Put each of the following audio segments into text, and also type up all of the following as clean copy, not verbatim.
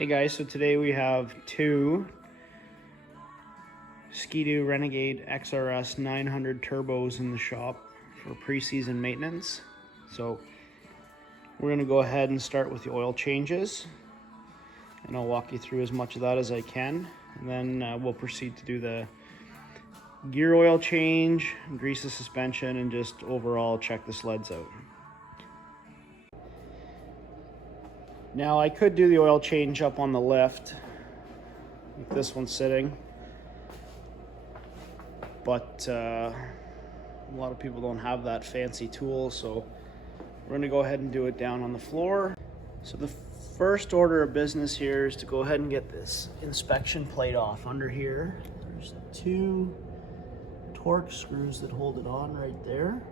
Hey guys, so today we have two Ski-Doo Renegade XRS 900 turbos in the shop for pre-season maintenance. So we're going to go ahead and start with the oil changes, and I'll walk you through as much of that as I can, and then we'll proceed to do the gear oil change, grease the suspension, and just overall check the sleds out. Now I could do the oil change up on the lift, like this one's sitting, but a lot of people don't have that fancy tool, so we're going to go ahead and do it down on the floor. So the first order of business here is to go ahead and get this inspection plate off. Under here, there's two torque screws that hold it on right there.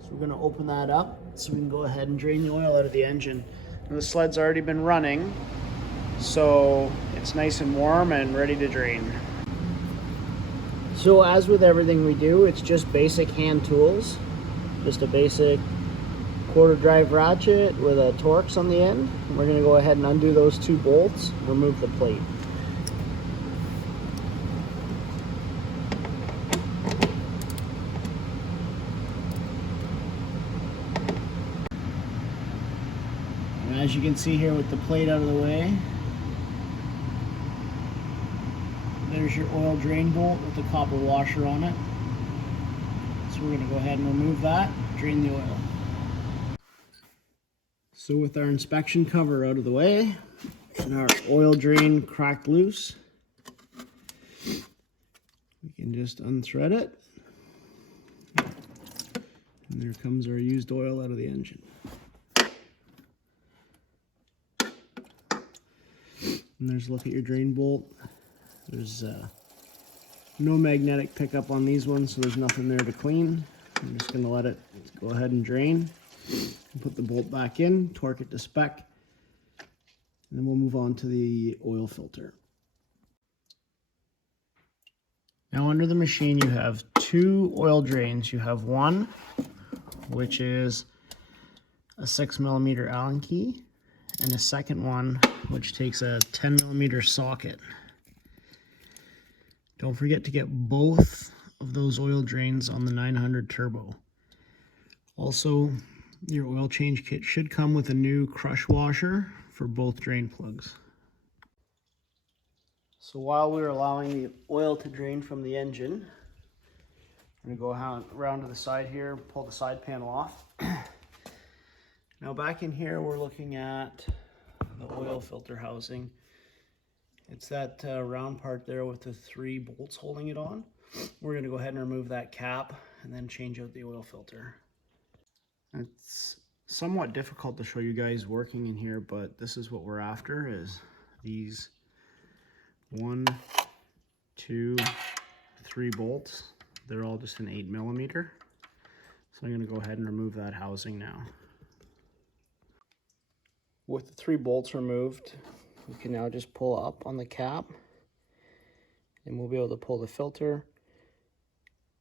So we're going to open that up so we can go ahead and drain the oil out of the engine. And the sled's already been running, so it's nice and warm and ready to drain. So as with everything we do, it's just basic hand tools. Just a basic quarter drive ratchet with a Torx on the end. We're going to go ahead and undo those two bolts, remove the plate. And as you can see here with the plate out of the way, there's your oil drain bolt with the copper washer on it. So we're going to go ahead and remove that, drain the oil. So with our inspection cover out of the way and our oil drain cracked loose, we can just unthread it. And there comes our used oil out of the engine. And there's a look at your drain bolt. There's no magnetic pickup on these ones, so there's nothing there to clean. I'm just going to let it go ahead and drain. And put the bolt back in, torque it to spec, and then we'll move on to the oil filter. Now under the machine you have two oil drains. You have one, which is a 6mm Allen key, and a second one, which takes a 10mm socket. Don't forget to get both of those oil drains on the 900 turbo. Also, your oil change kit should come with a new crush washer for both drain plugs. So while we're allowing the oil to drain from the engine, I'm going to go around to the side here, pull the side panel off. Now back in here we're looking at the oil filter housing. It's that round part there with the three bolts holding it on. We're going to go ahead and remove that cap and then change out the oil filter. It's somewhat difficult to show you guys working in here, but this is what we're after, is these 1, 2, 3 bolts. They're all just an 8mm. So I'm going to go ahead and remove that housing now. With the 3 bolts removed, we can now just pull up on the cap, and we'll be able to pull the filter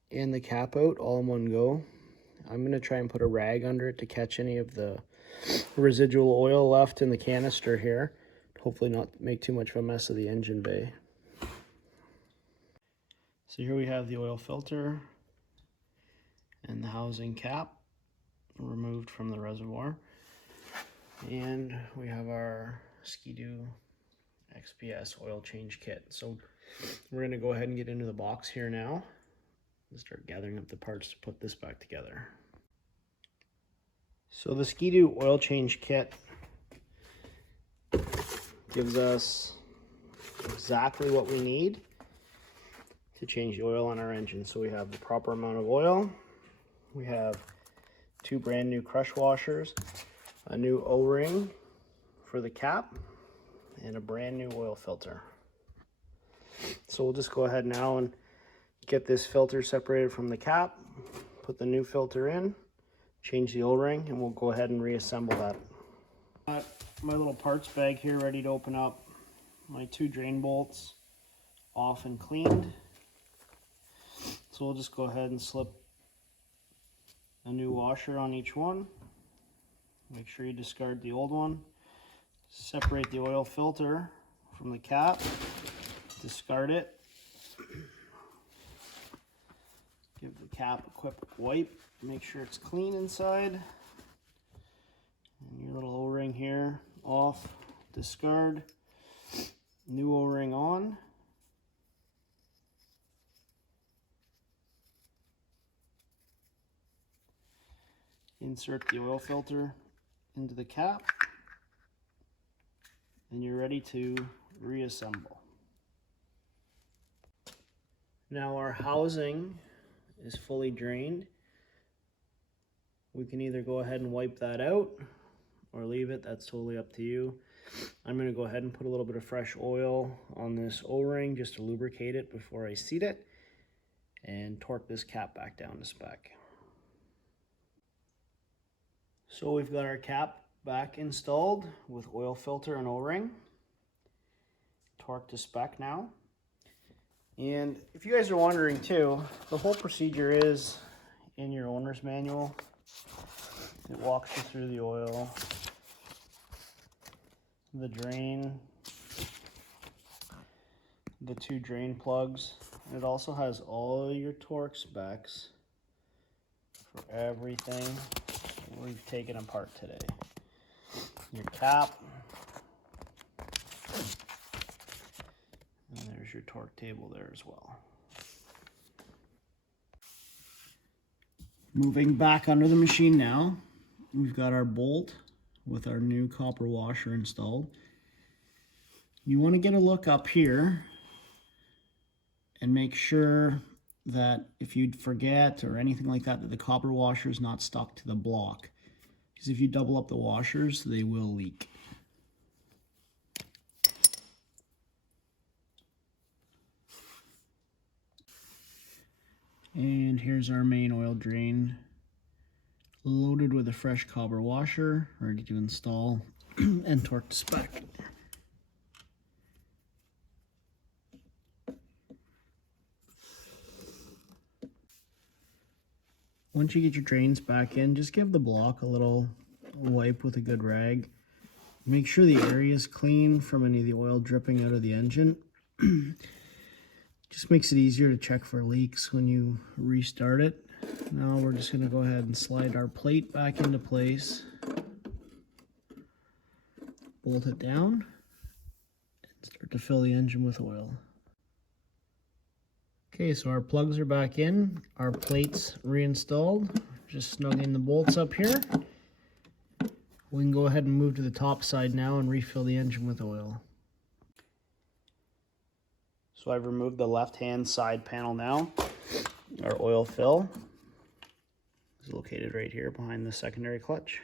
and the cap out all in one go. I'm going to try and put a rag under it to catch any of the residual oil left in the canister here. Hopefully not make too much of a mess of the engine bay. So here we have the oil filter and the housing cap removed from the reservoir. And we have our Ski-Doo XPS oil change kit. So we're going to go ahead and get into the box here now and start gathering up the parts to put this back together. So the Ski-Doo oil change kit gives us exactly what we need to change the oil on our engine. So we have the proper amount of oil, we have 2 brand new crush washers, a new O-ring for the cap, and a brand new oil filter. So we'll just go ahead now and get this filter separated from the cap, put the new filter in, change the O-ring, and we'll go ahead and reassemble that. Got my little parts bag here ready to open up. My 2 drain bolts off and cleaned. So we'll just go ahead and slip a new washer on each one. Make sure you discard the old one. Separate the oil filter from the cap, discard it. Give the cap a quick wipe, make sure it's clean inside. And your little O-ring here off, discard. New O-ring on. Insert the oil filter into the cap, and you're ready to reassemble. Now our housing is fully drained. We can either go ahead and wipe that out or leave it, that's totally up to you. I'm going to go ahead and put a little bit of fresh oil on this O-ring just to lubricate it before I seat it, and torque this cap back down to spec. So we've got our cap back installed with oil filter and O-ring. Torque to spec now. And if you guys are wondering too, the whole procedure is in your owner's manual. It walks you through the oil, the drain, the 2 drain plugs. And it also has all your torque specs for everything we've taken apart today. Your cap, and there's your torque table there as well. Moving back under the machine now, we've got our bolt with our new copper washer installed. You want to get a look up here and make sure that if you'd forget or anything like that, that the copper washer is not stuck to the block. Because if you double up the washers, they will leak. And here's our main oil drain, loaded with a fresh copper washer, ready to install and torque to spec. Once you get your drains back in, just give the block a little wipe with a good rag. Make sure the area is clean from any of the oil dripping out of the engine. Just makes it easier to check for leaks when you restart it. Now we're just going to go ahead and slide our plate back into place. Bolt it down and start to fill the engine with oil. Okay, so our plugs are back in, our plates reinstalled. Just snugging the bolts up here. We can go ahead and move to the top side now and refill the engine with oil. So I've removed the left-hand side panel now. Our oil fill is located right here behind the secondary clutch.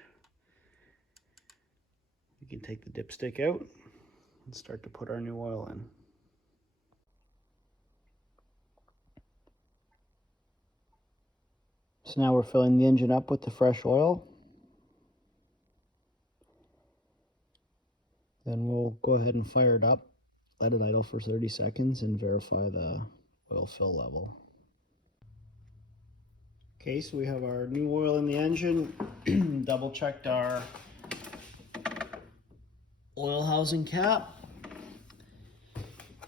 We can take the dipstick out and start to put our new oil in. So now we're filling the engine up with the fresh oil. Then we'll go ahead and fire it up, let it idle for 30 seconds and verify the oil fill level. Okay, so we have our new oil in the engine. Double checked our oil housing cap.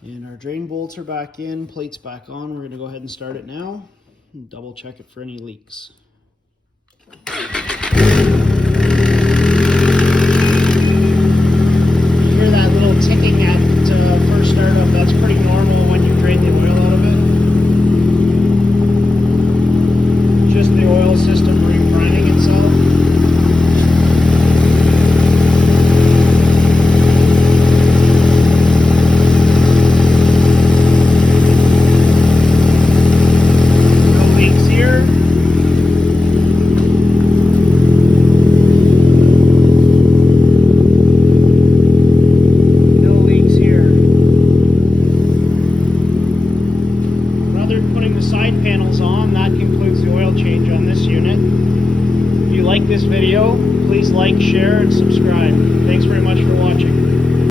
And our drain bolts are back in, plates back on. We're going to go ahead and start it now. And double check it for any leaks. You hear that little ticking at first startup? That's pretty normal when you drain the oil out of it. Just the oil system refining itself. If you like this video, please like, share, and subscribe. Thanks very much for